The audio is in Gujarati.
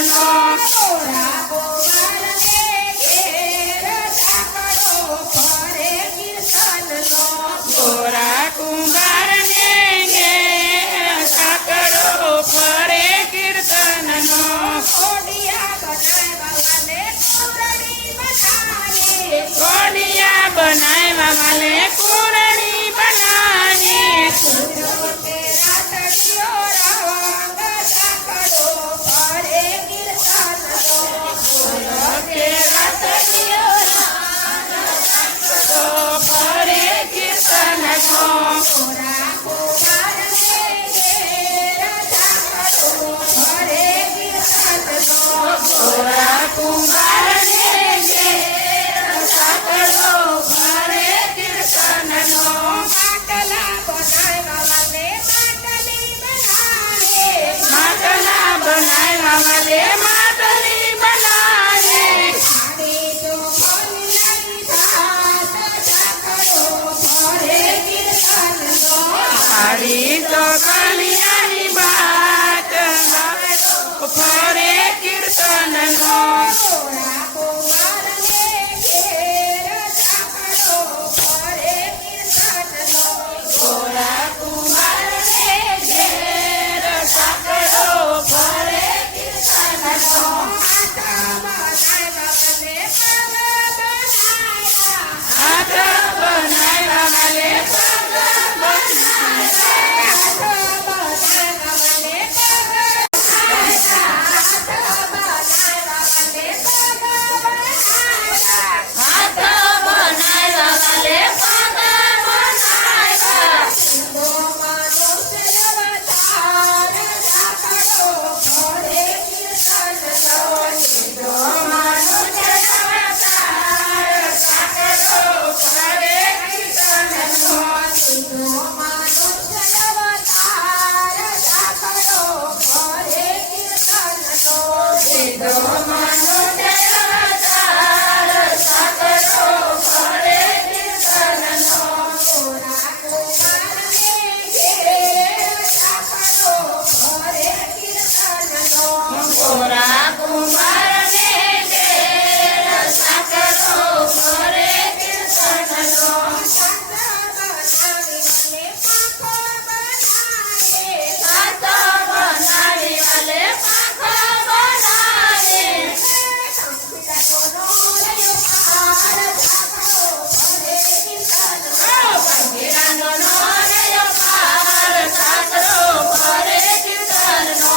નો ગોરા ગોવાળને ઘેર સાંકળો ફરે કીર્તનનો ગોરા કુંભારને ઘેર સાંકળો ફરે કીર્તનનો કોડિયા બનાવવા વાલે કોડિયા બનાવવા વાલે પૂરણી બનાવી સુરતે રાતડિયો રંગ સાંકળો ફરે કીર્તનનો કે રાતડિયો તો ફરે કીર્તનનો ગોરા ગોવાળને ઘેર સાંકળો ફરે કીર્તનનો ગોરા કુંભારને ઘેર સાંકળો ફરે કીર્તનનો માટલા બનાવવા વાલે માટલી બનાવે માટલા બનાવવા વાલે માટલી બનાવે આડી તો ખોલી ભાત સાંકળો ફરે કીર્તનનો હારી તો કલિયાની બાત ગાવે તો ફરે કીર્તનનો ગોરા ગોવાળને ઘેર સાંકળો ફરે કીર્તનનો ગોરા કુંભારને ઘેર સાંકળો ફરે કીર્તનનો હાથ બનાવવા વાલે પગ બનાવ્યા હાથ બનાવવા વાલે પગ બનાવ્યા હાથ બનાવવા વાલે પગ બનાવ્યા ગોરા કુંભારને ઘેર સાંકળો ફરે કીર્તનનો સાત બનાવી વાલે પાંખો બનાવે ભગીરાનો નોરયો પાર સાંકળો ફરે કીર્તનનો